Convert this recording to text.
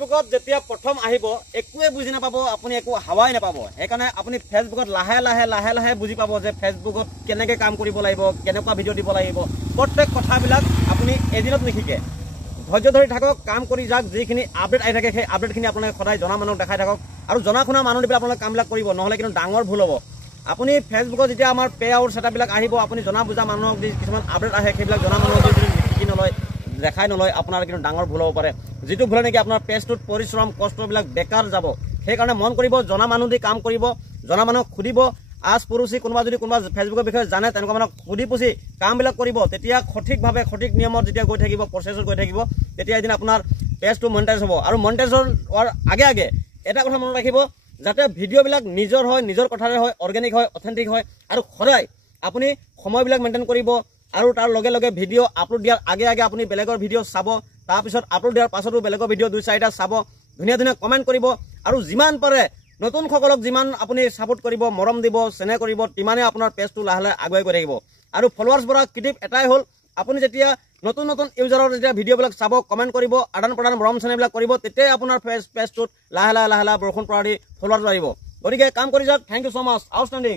ফেসবুকত যেতিয়া প্ৰথম আহিব একোৱে বুজি নাপাব, আপুনি একো হাৱাই নাপাব। সেইকাৰণে আপুনি ফেসবুকত লাহে লাহে বুজি পাব যে ফেসবুকত কেনেকৈ কাম কৰিব লাগিব, কেনেকুৱা ভিডিঅ' দিব লাগিব। প্ৰত্যেক কথাবিলাক আপুনি এদিনত নিশিকে। ধৈৰ্য ধৰি থাকক, কাম কৰি যাওক। যিখিনি আপডেট আহি থাকে সেই আপডেটখিনি আপোনালোকে সদায় জনা মানুহক দেখাই থাকক আৰু জনা শুনা মানুহ দি পেলাই আপোনালোকে কামবিলাক কৰিব, নহ'লে কিন্তু ডাঙৰ ভুল হ'ব। আপুনি ফেসবুকত যেতিয়া আমাৰ পে আউট ছেটআপবিলাক আহিব, আপুনি জনা বুজা মানুহক দি কিছুমান আপডেট আহে, সেইবিলাক জনা মানুহক যদি শিকি নলয়, দেখাই নলয়, আপোনাৰ কিন্তু ডাঙৰ ভুল হ'ব পাৰে। যিটো ভুলে নেকি আপোনাৰ পেজটোত পৰিশ্ৰম কষ্টবিলাক বেকাৰ যাব। সেইকাৰণে মন কৰিব, জনা মানুহ দি কাম কৰিব, জনা মানুহক সুধিব। আজ পৰহি কোনোবা ফেসবুকৰ বিষয়ে জানে তেনেকুৱা মানুহক সুধি পুছি কামবিলাক কৰিব। তেতিয়া সঠিকভাৱে সঠিক নিয়মত যেতিয়া গৈ থাকিব, প্ৰচেছত গৈ থাকিব, তেতিয়া এদিন আপোনাৰ পেজটো মনিটাইজ হ'ব। আৰু মনিটাইজ হোৱাৰ আগে এটা কথা মনত ৰাখিব, যাতে ভিডিঅ'বিলাক নিজৰ হয়, নিজৰ কথাৰে হয়, অৰ্গেনিক হয়, অথেণ্টিক হয়। আৰু সদায় আপুনি সময়বিলাক মেইনটেইন কৰিব। আৰু তাৰ লগে লগে ভিডিঅ' আপলোড দিয়াৰ আগে আপুনি বেলেগৰ ভিডিঅ' চাব। তাৰপিছত আপলোড দিয়াৰ পাছতো বেলেগৰ ভিডিঅ' 2-4টা চাব, ধুনীয়া কমেণ্ট কৰিব। আৰু যিমান পাৰে নতুনসকলক যিমান আপুনি ছাপোৰ্ট কৰিব, মৰম দিব, চেনেহ কৰিব, তিমানে আপোনাৰ পেজটো লাহে আগুৱাই গৈ থাকিব। আৰু ফলোৱাৰ্ছ বঢ়া কিটিপ এটাই হ'ল, আপুনি যেতিয়া নতুন ইউজাৰৰ যেতিয়া ভিডিঅ'বিলাক চাব, কমেণ্ট কৰিব, আদান প্ৰদান মৰম চেনেহবিলাক কৰিব, তেতিয়াই আপোনাৰ পেজটোত লাহে লাহে বৰষুণ পৰা দি ফলোৱাৰ্ছ বাঢ়িব। গতিকে কাম কৰি যাওক। Thank you so' much. Outstanding.